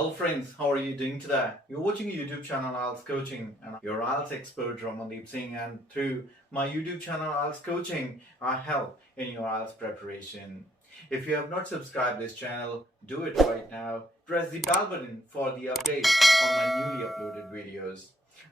Hello friends, how are you doing today? You're watching a YouTube channel IELTS Coaching and I'm your IELTS expert Ramandeep Singh, and through my YouTube channel IELTS Coaching, I help in your IELTS preparation. If you have not subscribed this channel, do it right now. Press the bell button for the updates on my newly uploaded videos.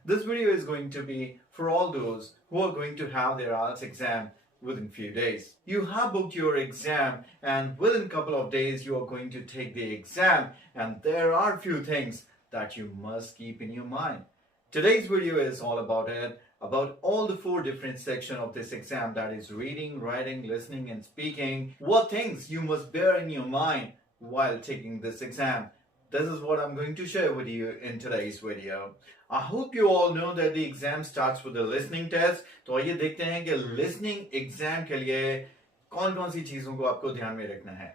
This video is going to be for all those who are going to have their IELTS exam within few days. You have booked your exam and within a couple of days you are going to take the exam, and there are few things that you must keep in your mind. Today's video is all about it, about all the 4 different sections of this exam, that is reading, writing, listening and speaking. What things you must bear in your mind while taking this exam. This is what I'm going to share with you in today's video. I hope you all know that the exam starts with the listening test. तो आइए देखते हैं कि listening exam के लिए कौन-कौन सी चीजों को आपको ध्यान में रखना है.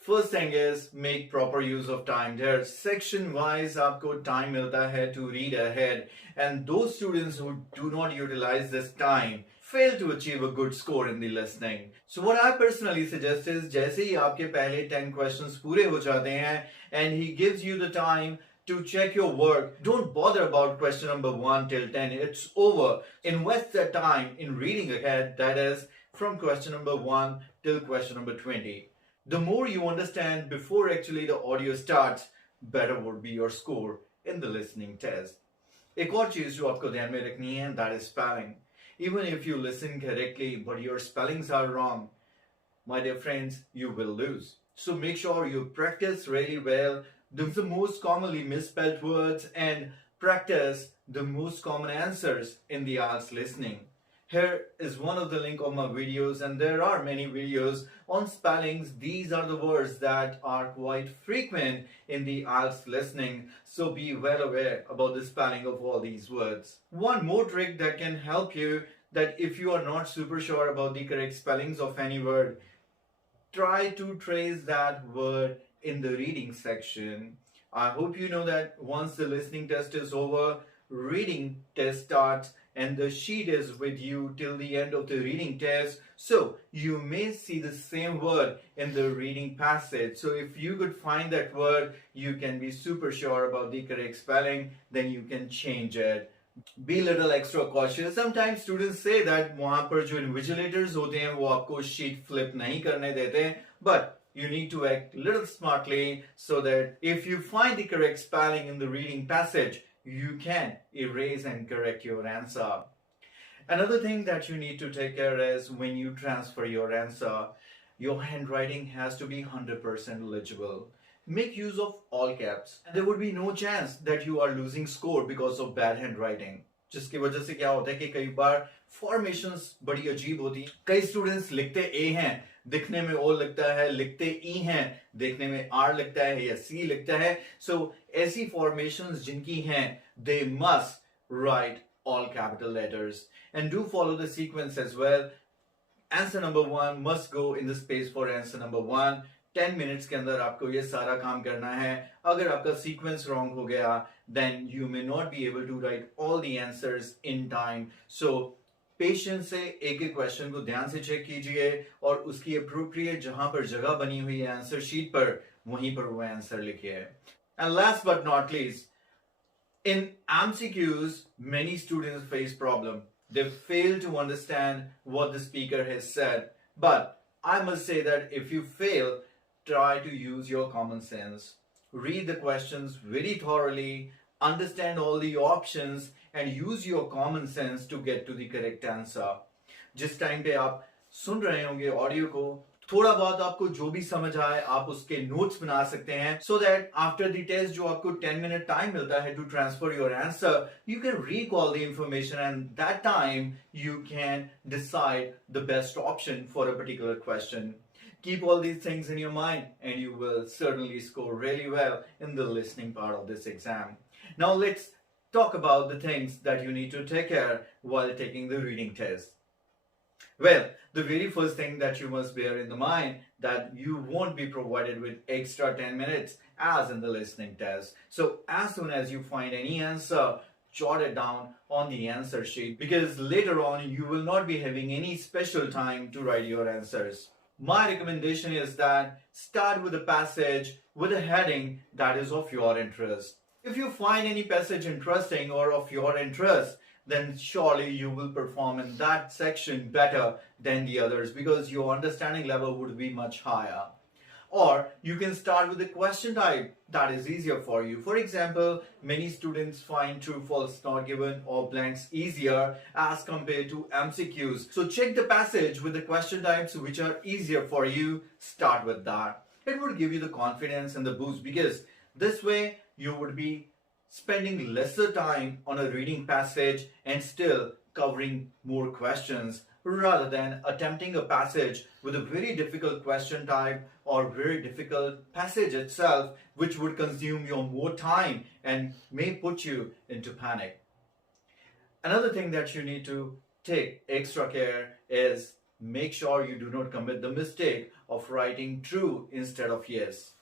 First thing is make proper use of time. There section wise आपको time मिलता है to read ahead, and those students who do not utilize this time fail to achieve a good score in the listening. So what I personally suggest is जैसे ही आपके पहले 10 questions पूरे हो जाते हैं and he gives you the time to check your work, don't bother about question number 1 till 10. It's over. Invest that time in reading ahead, that is from question number 1 till question number 20. The more you understand before actually the audio starts, better would be your score in the listening test. एक और चीज जो आपको ध्यान में रखनी है, that is spelling. Even if you listen correctly but your spellings are wrong, my dear friends, you will lose. So make sure you practice really well the most commonly misspelled words and practice the most common answers in the IELTS listening. Here is one of the link of my videos, and there are many videos on spellings. These are the words that are quite frequent in the IELTS listening, so be well aware about the spelling of all these words. One more trick that can help you, that if you are not super sure about the correct spellings of any word, try to trace that word in the reading section. I hope you know that once the listening test is over, reading test starts, and the sheet is with you till the end of the reading test. So you may see the same word in the reading passage. So if you could find that word, you can be super sure about the correct spelling, then you can change it. Be a little extra cautious. Sometimes students say that वहाँ पर जो invigilators होते हैं वो आपको sheet flip नहीं करने देते हैं, but you need to act a little smartly so that if you find the correct spelling in the reading passage, you can erase and correct your answer. Another thing that you need to take care is when you transfer your answer, your handwriting has to be 100% legible. Make use of all caps. There would be no chance that you are losing score because of bad handwriting. जिसकी वजह से क्या होता है कि कई बार formations बड़ी अजीब होती हैं. कई students लिखते A हैं, दिखने में O लगता है, लिखते E हैं, देखने में R लगता है या C लिखता है. So ऐसी formations जिनकी हैं, they must write all capital letters, and do follow the sequence as well. Answer number 1 must go in the space for answer number 1. 10 minutes के अंदर आपको ये सारा काम करना है. अगर आपका sequence wrong हो गया, then you may not be able to write all the answers in time. So patience से एक एक क्वेश्चन को ध्यान से चेक कीजिए और उसकी अप्रोप्रिएट जहां पर जगह बनी हुई है आंसर शीट पर, वहीं पर वो आंसर लिखिए. And last but not least, in MCQs, many students face problem. They fail to understand what the speaker has said. But I must say that if you fail, try to use your common sense. Read the questions very thoroughly, understand all the options, and use your common sense to get to the correct answer. जिस time पे आप सुन रहे होंगे audio को, थोड़ा बहुत आपको जो भी समझ आए आप उसके नोट्स बना सकते हैं, so that after the test जो आपको 10 minute time मिलता है to transfer your answer, you can recall the information, and that time you can decide the best option for a particular question. Keep all these things in your mind and you will certainly score really well in the listening part of this exam. Now let's talk about the things that you need to take care while taking the reading test. Well, the very first thing that you must bear in the mind, that you won't be provided with extra 10 minutes as in the listening test. So as soon as you find any answer, jot it down on the answer sheet, because later on you will not be having any special time to write your answers. My recommendation is that start with the passage, with a heading that is of your interest. If you find any passage interesting or of your interest, then surely you will perform in that section better than the others because your understanding level would be much higher. Or you can start with a question type that is easier for you. For example, many students find true, false, not given or blanks easier as compared to MCQs. So check the passage with the question types which are easier for you. Start with that. It will give you the confidence and the boost because this way you would be spending lesser time on a reading passage and still covering more questions rather than attempting a passage with a very difficult question type or very difficult passage itself, which would consume your more time and may put you into panic. Another thing that you need to take extra care is make sure you do not commit the mistake of writing true instead of yes.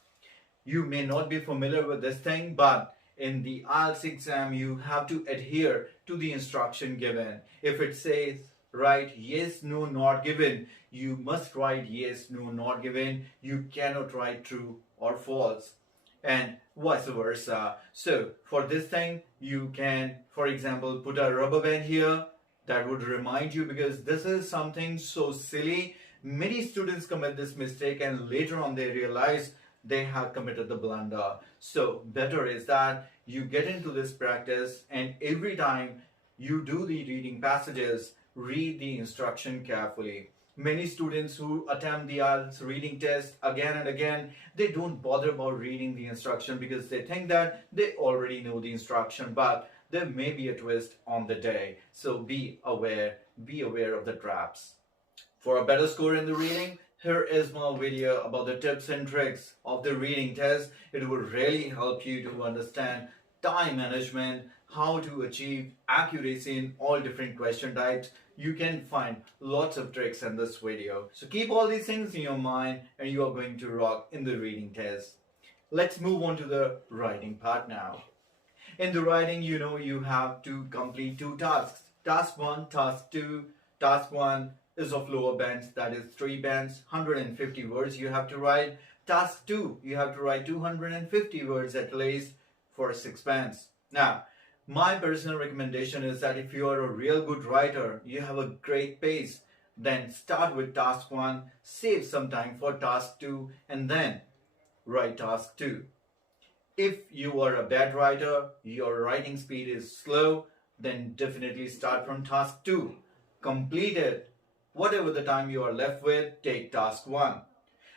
You may not be familiar with this thing, but in the IELTS exam, you have to adhere to the instruction given. If it says write yes, no, not given, you must write yes, no, not given. You cannot write true or false, and vice versa. So for this thing, you can, for example, put a rubber band here that would remind you, because this is something so silly. Many students commit this mistake and later on they realize they have committed the blunder. So better is that you get into this practice and every time you do the reading passages, read the instruction carefully. Many students who attempt the IELTS reading test again and again, they don't bother about reading the instruction because they think that they already know the instruction, but there may be a twist on the day. So be aware of the traps. For a better score in the reading, here is my video about the tips and tricks of the reading test. It will really help you to understand time management, how to achieve accuracy in all different question types. You can find lots of tricks in this video. So keep all these things in your mind and you are going to rock in the reading test. Let's move on to the writing part now. In the writing, you have to complete 2 tasks. Task 1, task 2. Task 1 is of lower bands, that is 3 bands, 150 words you have to write. Task 2, you have to write 250 words at least for 6 bands. Now, my personal recommendation is that if you are a real good writer, you have a great pace, then start with task 1, save some time for task 2, and then write task 2. If you are a bad writer, your writing speed is slow, then definitely start from task 2. Complete it. Whatever the time you are left with, take task 1.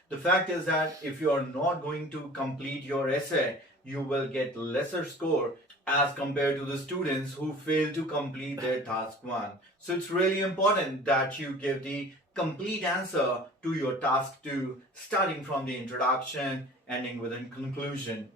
The fact is that if you are not going to complete your essay, you will get lesser score as compared to the students who fail to complete their task 1. So it's really important that you give the complete answer to your task 2, starting from the introduction, ending with a conclusion.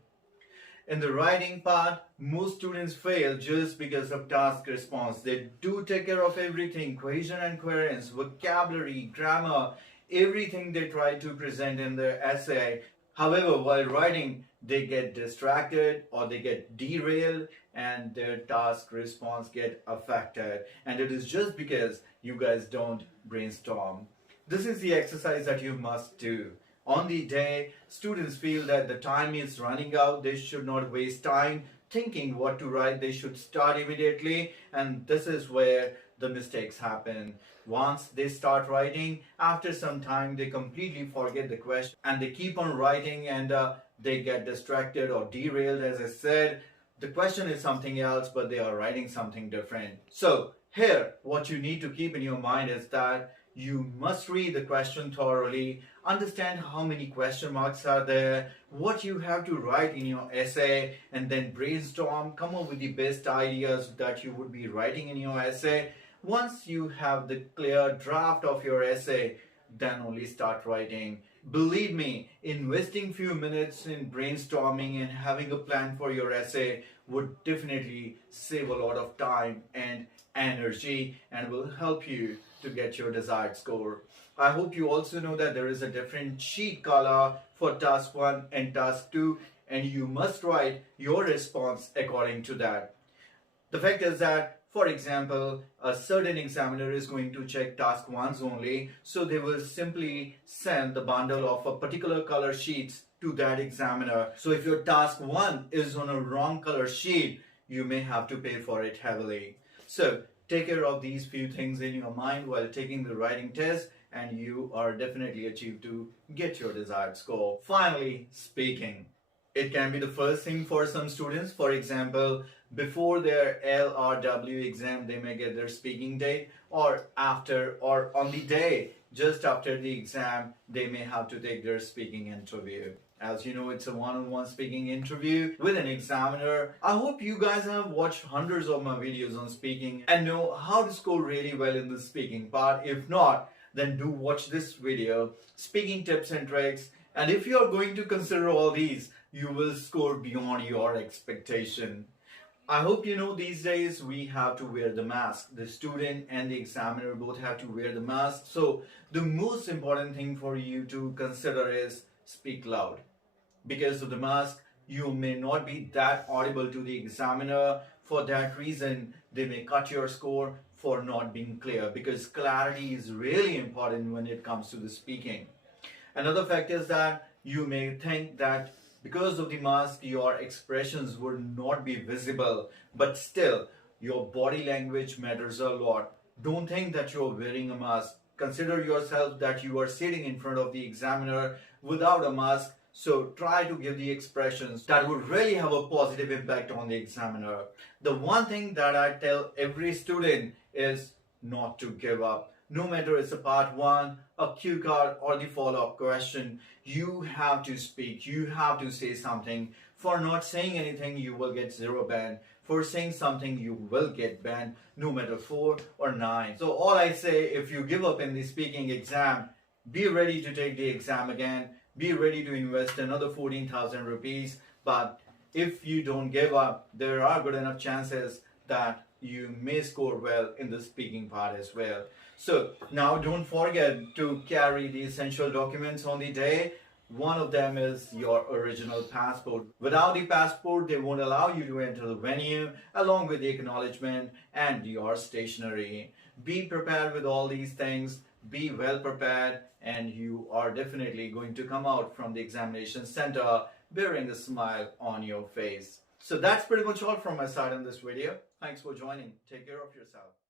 In the writing part, most students fail just because of task response. They do take care of everything, question and queries, vocabulary, grammar, everything they try to present in their essay. However, while writing, they get distracted or they get derailed and their task response get affected. And it is just because you guys don't brainstorm. This is the exercise that you must do. On the day, students feel that the time is running out, they should not waste time thinking what to write, they should start immediately, and this is where the mistakes happen. Once they start writing, after some time they completely forget the question and they keep on writing and they get distracted or derailed. As I said, the question is something else but they are writing something different. So here, what you need to keep in your mind is that you must read the question thoroughly, understand how many question marks are there, what you have to write in your essay, and then brainstorm, come up with the best ideas that you would be writing in your essay. Once you have the clear draft of your essay, then only start writing. Believe me, investing few minutes in brainstorming and having a plan for your essay would definitely save a lot of time and energy and will help you to get your desired score. I hope you also know that there is a different sheet color for task 1 and task 2 and you must write your response according to that. The fact is that, for example, a certain examiner is going to check task 1s only, so they will simply send the bundle of a particular color sheets to that examiner. So if your task 1 is on a wrong color sheet, you may have to pay for it heavily. So take care of these few things in your mind while taking the writing test, and you are definitely achieved to get your desired score. Finally, speaking. It can be the first thing for some students. For example, before their LRW exam, they may get their speaking date, or after, or on the day just after the exam, they may have to take their speaking interview. As you know, it's a one-on-one speaking interview with an examiner. I hope you guys have watched hundreds of my videos on speaking and know how to score really well in the speaking part. If not, then do watch this video, speaking tips and tricks. And if you are going to consider all these, you will score beyond your expectation. I hope you know these days we have to wear the mask. The student and the examiner both have to wear the mask. So the most important thing for you to consider is speak loud. Because of the mask, you may not be that audible to the examiner. For that reason, they may cut your score for not being clear, because clarity is really important when it comes to the speaking. Another fact is that you may think that because of the mask, your expressions would not be visible, but still, your body language matters a lot. Don't think that you're wearing a mask. Consider yourself that you are sitting in front of the examiner without a mask. So try to give the expressions that would really have a positive impact on the examiner. The one thing that I tell every student is not to give up. No matter it's a part 1, a cue card, or the follow-up question, you have to speak, you have to say something. For not saying anything, you will get 0 band. For saying something, you will get banned, no matter 4 or 9. So all I say, if you give up in the speaking exam, be ready to take the exam again. Be ready to invest another 14,000 rupees. But if you don't give up, there are good enough chances that you may score well in the speaking part as well. So now don't forget to carry the essential documents on the day. One of them is your original passport. Without the passport, they won't allow you to enter the venue, along with the acknowledgement and your stationery. Be prepared with all these things. Be well prepared, and you are definitely going to come out from the examination center bearing a smile on your face. So that's pretty much all from my side in this video. Thanks for joining. Take care of yourself.